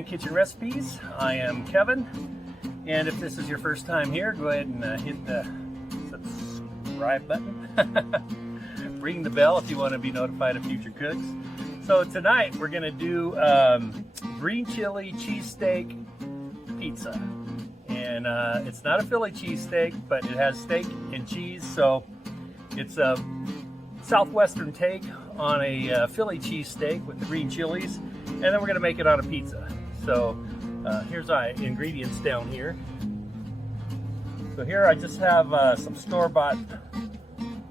ManKitchenRecipes. I am Kevin, and if this is your first time here, go ahead and hit the subscribe button. Ring the bell if you want to be notified of future cooks. So tonight we're going to do green chili cheesesteak pizza, and it's not a Philly cheesesteak, but it has steak and cheese, so it's a southwestern take on a Philly cheesesteak with the green chilies, and then we're going to make it on a pizza. So here's our ingredients down here. So here I just have some store-bought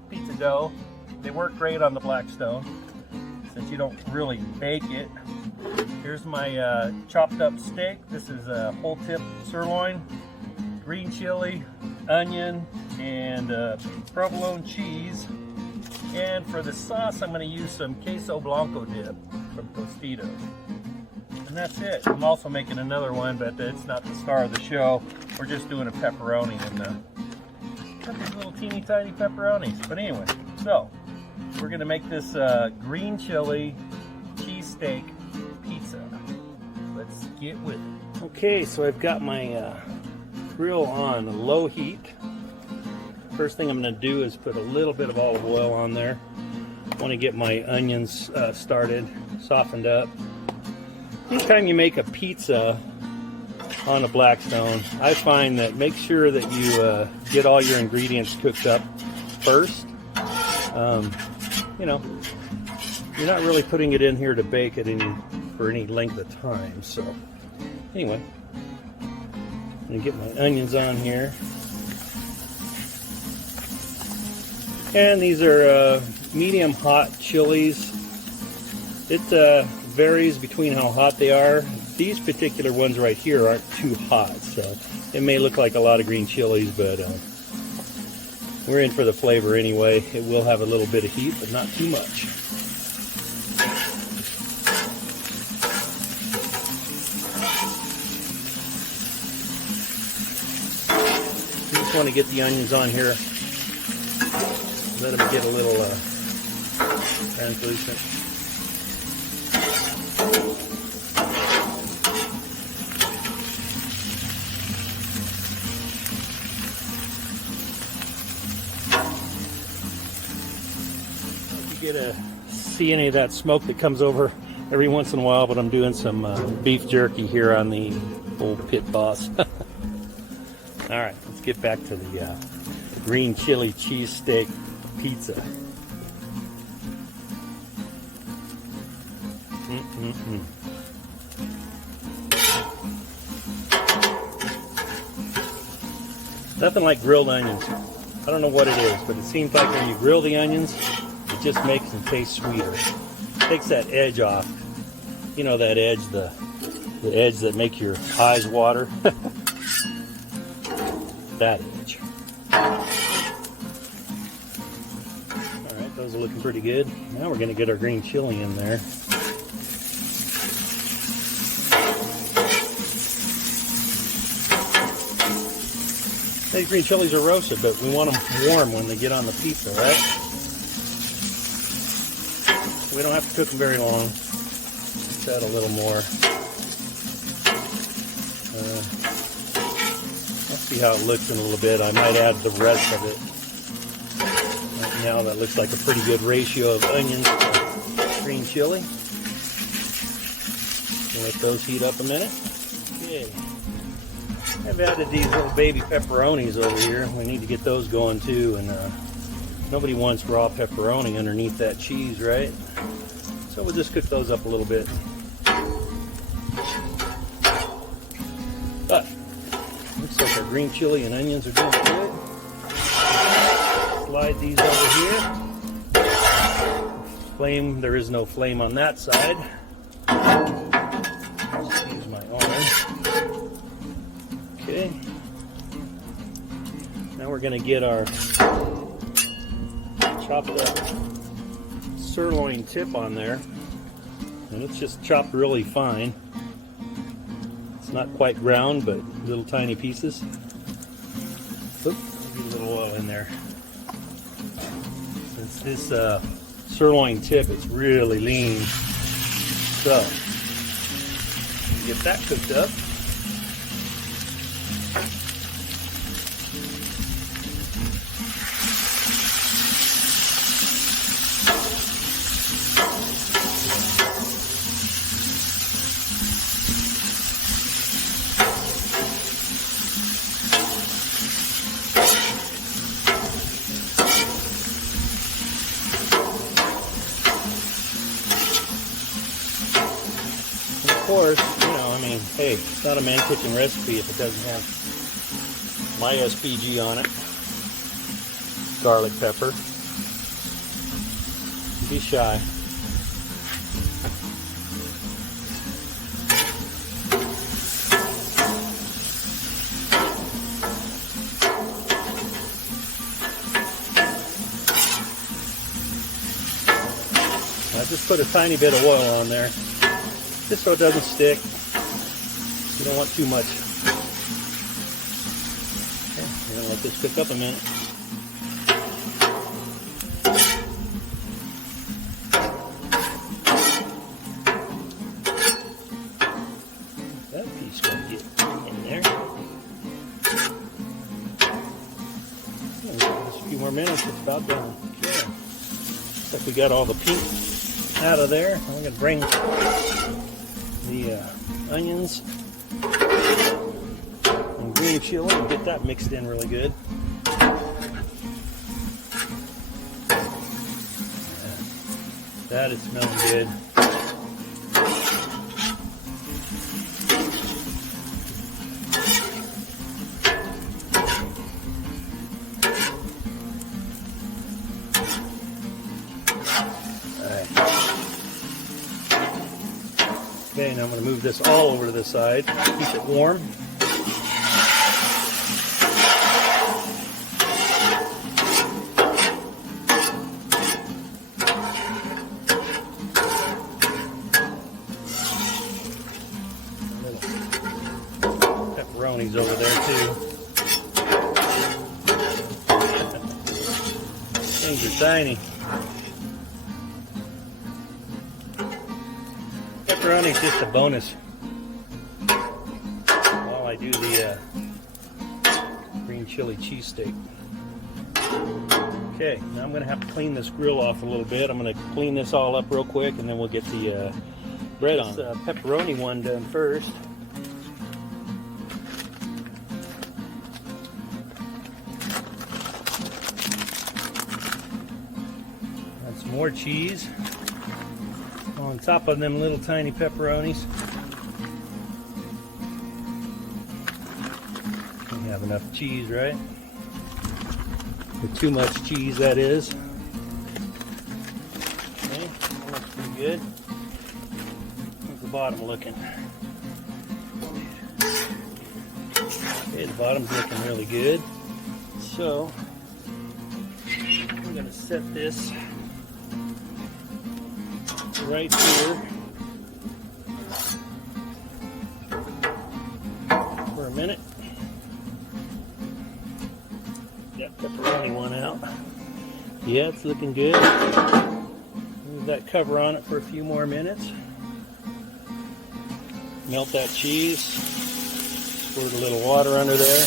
pizza dough. They work great on the Blackstone since you don't really bake it. Here's my chopped up steak. This is a whole tip sirloin, green chili, onion, and provolone cheese. And for the sauce, I'm going to use some queso blanco dip from Tostitos. And that's it. I'm also making another one, but it's not the star of the show. We're just doing a pepperoni, and got these little teeny tiny pepperonis. But anyway, so we're going to make this green chili cheesesteak pizza. Let's get with it. Okay, so I've got my grill on low heat. First thing I'm going to do is put a little bit of olive oil on there. I want to get my onions started, softened up. Anytime you make a pizza on a Blackstone, I find that make sure that you get all your ingredients cooked up first. You know, you're not really putting it in here to bake it for any length of time. So anyway, I'm going to get my onions on here. And these are medium hot chilies. It varies between how hot they are. These particular ones right here aren't too hot, so it may look like a lot of green chilies, but we're in for the flavor anyway. It will have a little bit of heat, but not too much. You just want to get the onions on here. Let them get a little translucent. You get to see any of that smoke that comes over every once in a while, but I'm doing some beef jerky here on the old pit boss. All right, let's get back to the green chili cheesesteak pizza. Nothing like grilled onions. I don't know what it is, but it seems like when you grill the onions, it just makes them taste sweeter. Takes that edge off. You know that edge, the edge that makes your eyes water. That edge. Those are looking pretty good. Now we're going to get our green chili in there. These green chilies are roasted, but we want them warm when they get on the pizza, right? We don't have to cook them very long. Let's add a little more. Let's see how it looks in a little bit. I might add the rest of it. Now that looks like a pretty good ratio of onions to green chili. We'll let those heat up a minute. Okay. I've added these little baby pepperonis over here. We need to get those going too. And nobody wants raw pepperoni underneath that cheese, right? So we'll just cook those up a little bit. But looks like our green chili and onions are doing good. Slide these over here. Flame, there is no flame on that side. Just use my arm. Okay. Now we're going to get our chopped up sirloin tip on there. And it's just chopped really fine. It's not quite ground, but little tiny pieces. Oop, get a little oil in there. This sirloin tip is really lean, so Get that cooked up. Of course, I mean, hey, it's not a Man Kitchen recipe if it doesn't have my SPG on it. Garlic pepper. Be shy. I just put a tiny bit of oil on there, just so it doesn't stick. You don't want too much. Okay, we're going to let this cook up a minute. That piece going to get in there. Just a few more minutes, it's about done. Okay. Looks like we got all the pink out of there. I'm going to bring the onions and green chili and get that mixed in really good. That is smelling good. Okay, now I'm going to move this all over to the side, keep it warm. Pepperoni's over there too. Things are tiny. Pepperoni's just a bonus while I do the green chili cheesesteak. Okay, now I'm going to have to clean this grill off a little bit. I'm going to clean this all up real quick and then we'll get the bread on. This pepperoni one done first. Add some more cheese on top of them little tiny pepperonis. We have enough cheese, right? With too much cheese, that is. Okay, that looks pretty good. How's the bottom looking? Okay, the bottom's looking really good. So, I'm going to set this right here for a minute. Got pepperoni one out. Yeah, it's looking good. Move that cover on it for a few more minutes. Melt that cheese. Squirt a little water under there.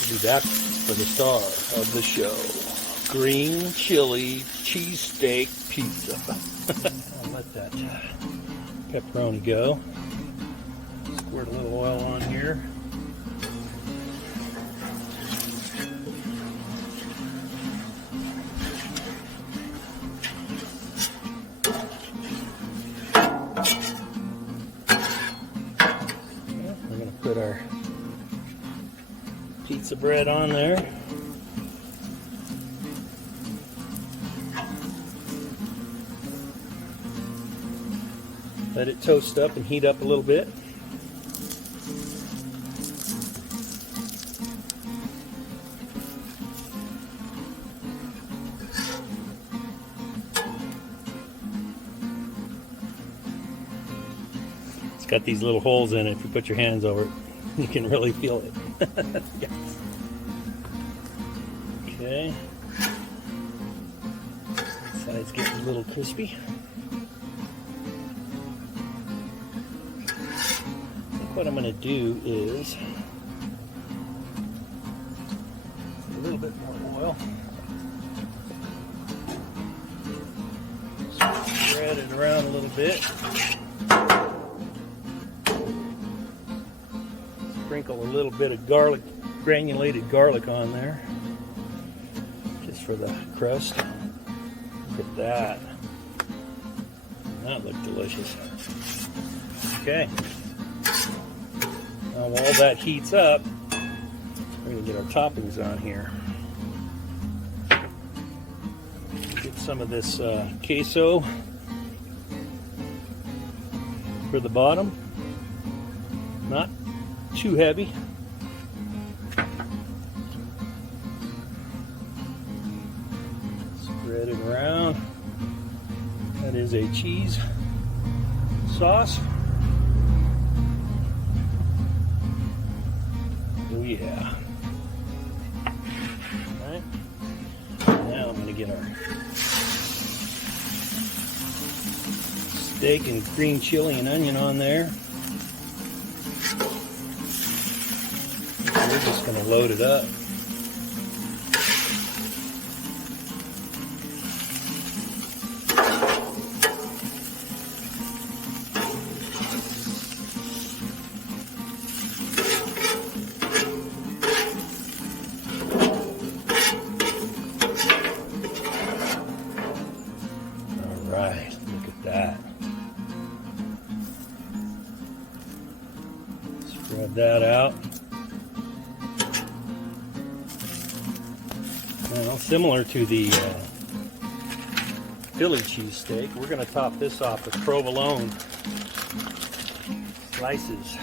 We'll do that for the star of the show. Green chili cheesesteak pizza. I'll let that pepperoni go. Squirt a little oil on here. We're going to put our pizza bread on there. Let it toast up and heat up a little bit. It's got these little holes in it. If you put your hands over it, you can really feel it. Yes. Okay. Side's getting a little crispy. what I'm going to do is a little bit more oil. Spread it around a little bit. Sprinkle a little bit of garlic, granulated garlic on there, just for the crust. Look at that. That looked delicious. Okay. Now while that heats up, we're going to get our toppings on here. Get some of this queso for the bottom. Not too heavy. Spread it around. That is a cheese sauce. Oh yeah. Alright. Now I'm going to get our steak and green chili and onion on there. We're just going to load it up. Alright, look at that. Spread that out. Well, similar to the Philly cheesesteak, we're going to top this off with provolone slices.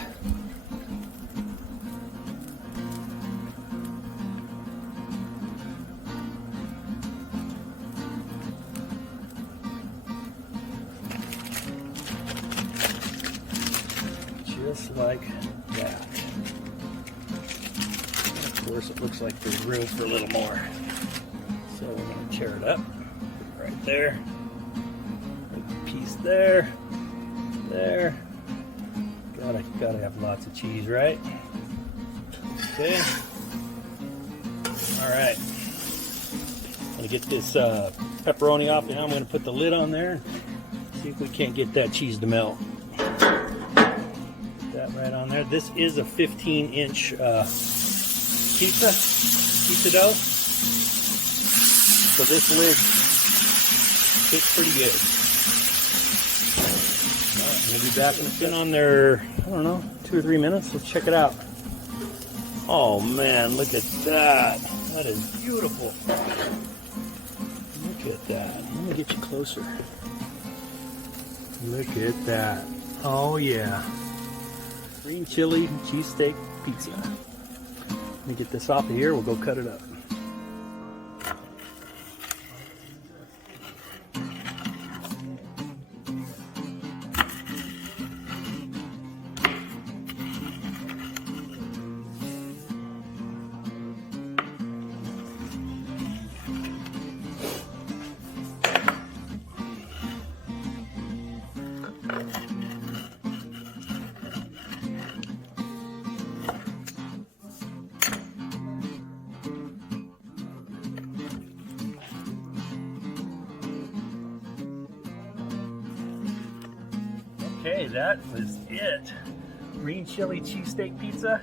Just like that. And of course, it looks like there's room for a little more. So we're going to tear it up right there. A piece there. There. Gotta have lots of cheese, right? Okay. All right. I'm going to get this pepperoni off, and I'm going to put the lid on there. See if we can't get that cheese to melt. Put that right on there. This is a 15-inch pizza dough. So this lid fits pretty good. Alright, I'm going to be back in a bit on there, I don't know, 2 or 3 minutes. Let's check it out. Oh man, look at that. That is beautiful. Look at that. Let me get you closer. Look at that. Oh yeah. Green chili cheesesteak pizza. Let me get this off of here. We'll go cut it up. Okay, that was it. Green chili cheesesteak pizza.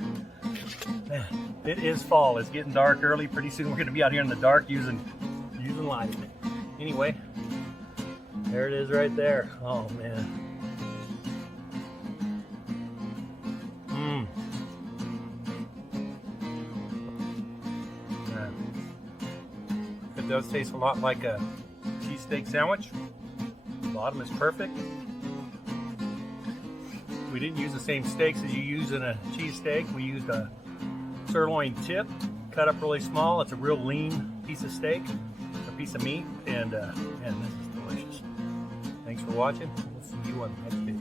Man, it is fall. It's getting dark early. Pretty soon we're going to be out here in the dark using light. Anyway, there it is right there. Oh man. It does taste a lot like a cheesesteak sandwich. The bottom is perfect. We didn't use the same steaks that you use in a cheesesteak. We used a sirloin tip, cut up really small. It's a real lean piece of steak, a piece of meat, and this is delicious. Thanks for watching. We'll see you on the next video.